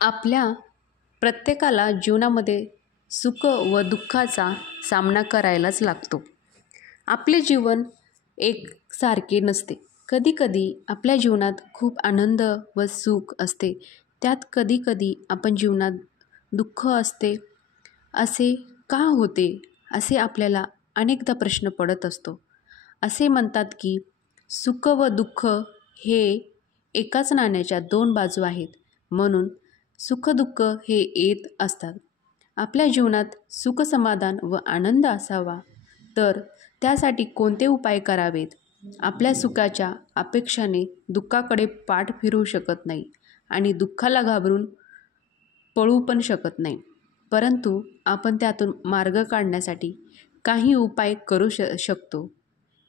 आपल्या प्रत्येकाला जीवनामध्ये सुख व दुःखाचा सामना करायलाच लागतो. आपले जीवन एकसारखे नसते. कधीकधी आपल्या जीवनात खूप आनंद व सुख असते, त्यात कधीकधी आपण जीवनात दुःख असते. असे का होते, असे आपल्याला अनेकदा प्रश्न पडत असतो. असे म्हणतात की सुख व दुःख हे एकाच नाण्याच्या दोन बाजू आहेत, म्हणून सुखदुःख हे येत असतात. आपल्या जीवनात सुख समाधान व आनंद असावा तर त्यासाठी कोणते उपाय करावेत? आपल्या सुखाच्या अपेक्षाने दुःखाकडे पाठ फिरवू शकत नाही आणि दुःखाला घाबरून पळू पण शकत नाही. परंतु आपण त्यातून मार्ग काढण्यासाठी काही उपाय करू शकतो.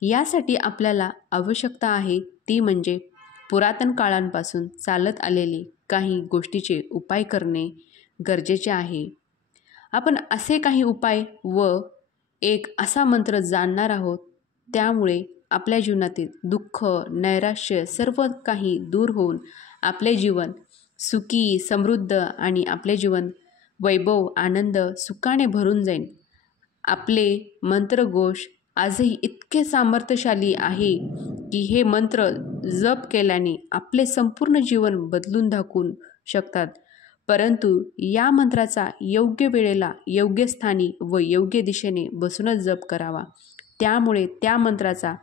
यासाठी आपल्याला आवश्यकता आहे ती म्हणजे पुरातन काळांपासून चालत आलेले काही गोष्टीचे उपाय करणे गरजेचे आहे. आपण असे काही उपाय व एक असा मंत्र जाणणार आहोत, त्यामुळे आपल्या जीवनातील दुःख, नैराश्य सर्व काही दूर होऊन आपले जीवन सुखी, समृद्ध आणि आपले जीवन वैभव, आनंद, सुखाने भरून जाईल. आपले मंत्रघोष आजही इतके सामर्थ्यशाली आहे की हे मंत्र जप केल्याने आपले संपूर्ण जीवन बदलून दाखवू शकतात. परंतु या मंत्राचा योग्य वेळेला, योग्य स्थानी व योग्य दिशेने बसूनच जप करावा. त्यामुळे त्या मंत्राचा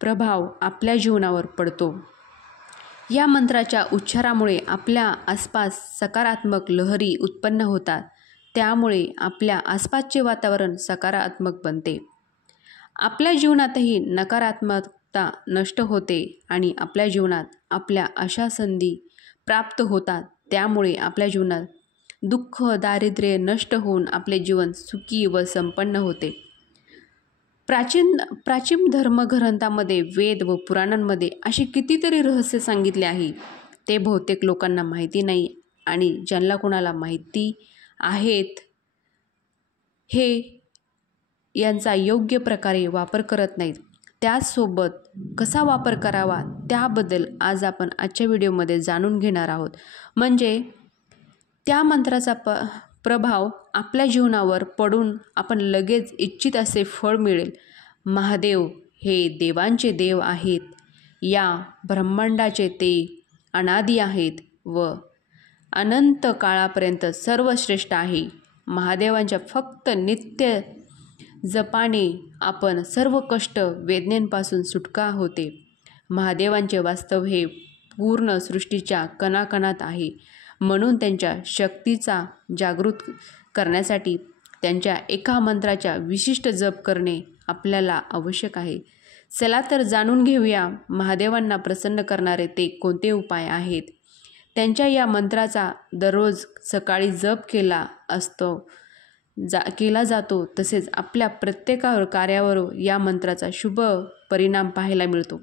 प्रभाव आपल्या जीवनावर पडतो. या मंत्राच्या उच्चारामुळे आपल्या आसपास सकारात्मक लहरी उत्पन्न होतात. त्यामुळे आपल्या आसपासचे वातावरण सकारात्मक बनते. आपल्या जीवनातही नकारात्मकता नष्ट होते आणि आपल्या जीवनात आपल्या आशा संधी प्राप्त होतात. त्यामुळे आपल्या जीवनात दुःख, दारिद्र्य नष्ट होऊन आपले जीवन सुखी व संपन्न होते. प्राचीन धर्मग्रंथामध्ये, वेद व पुराणांमध्ये अशी कितीतरी रहस्य सांगितले आहे. ते बहुतेक लोकांना माहिती नाही आणि ज्यांना कोणाला माहिती आहेत हे यांचा योग्य प्रकारे वापर करत नाहीत. त्याचसोबत कसा वापर करावा त्याबद्दल आज आपण आजच्या व्हिडिओमध्ये जाणून घेणार आहोत. म्हणजे त्या मंत्राचा प्रभाव आपल्या जीवनावर पडून आपण लगेच इच्छित असे फळ मिळेल. महादेव हे देवांचे देव आहेत. या ब्रह्मांडाचे ते अनादी आहेत व अनंत काळापर्यंत सर्वश्रेष्ठ आहे. महादेवांच्या फक्त नित्य जपाने आपण सर्व कष्ट वेदनेपासून सुटका होते. महादेवांचे वास्तव हे पूर्ण सृष्टीच्या कणाकणात आहे. म्हणून त्यांच्या शक्तीचा जागृत करण्यासाठी त्यांच्या एका मंत्राच्या विशिष्ट जप करणे आपल्याला आवश्यक आहे. चला तर जाणून घेऊया महादेवांना प्रसन्न करणारे ते कोणते उपाय आहेत. त्यांच्या या मंत्राचा दररोज सकाळी जप केला जातो. तसेच आपल्या प्रत्येक कार्यावर या मंत्राचा शुभ परिणाम पाहायला मिळतो.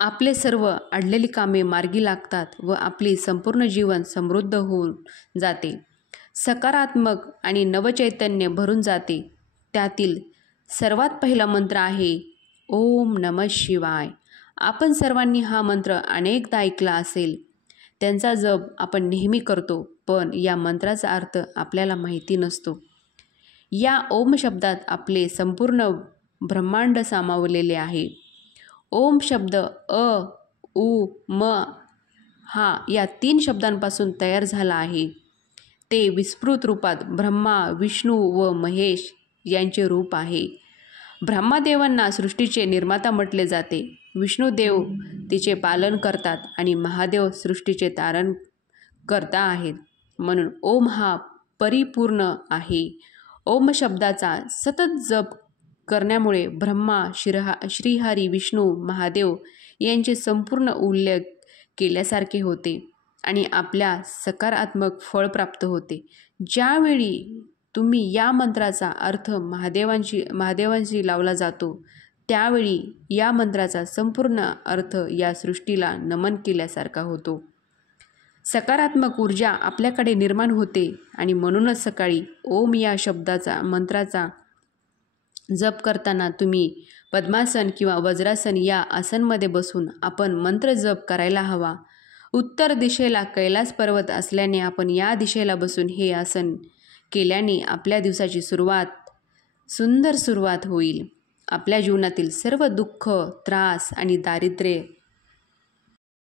आपले सर्व अडलेली कामे मार्गी लागतात व आपली संपूर्ण जीवन समृद्ध होऊन जाते. सकारात्मक आणि नवचैतन्य भरून जाते. त्यातील सर्वात पहिला मंत्र आहे ओम नमः शिवाय. आपण सर्वांनी हा मंत्र अनेकदा ऐकला असेल. त्यांचा जप आपण नेहमी करतो, पण या मंत्राचा अर्थ आपल्याला माहिती नसतो. या ओम शब्दात आपले संपूर्ण ब्रह्मांड सामावलेले आहे. ओम शब्द अ, उ, म हा या 3 शब्दांपासून तयार झाला आहे. ते विस्तृत रूपात ब्रह्मा, विष्णू व महेश यांचे रूप आहे. ब्रह्मदेवांना सृष्टीचे निर्माता म्हटले जाते. विष्णुदेव तिचे पालन करतात आणि महादेव सृष्टीचे तारण करता आहेत. म्हणून ओम हा परिपूर्ण आहे. ओम शब्दाचा सतत जप करण्यामुळे ब्रह्मा, श्रीहरी, विष्णू, महादेव यांचे संपूर्ण उल्लेख केल्यासारखे होते आणि आपल्या सकारात्मक फळ प्राप्त होते. ज्यावेळी तुम्ही या मंत्राचा अर्थ महादेवांशी लावला जातो, त्यावेळी या मंत्राचा संपूर्ण अर्थ या सृष्टीला नमन केल्यासारखा होतो. सकारात्मक ऊर्जा आपल्याकडे निर्माण होते आणि म्हणूनच सकाळी ओम या मंत्राचा जप करताना तुम्ही पद्मासन किंवा वज्रासन या आसनमध्ये बसून आपण मंत्र जप करायला हवा. उत्तर दिशेला कैलास पर्वत असल्याने आपण या दिशेला बसून हे आसन केल्याने आपल्या दिवसाची सुंदर सुरुवात होईल. आपल्या जीवनातील सर्व दुःख, त्रास आणि दारिद्र्य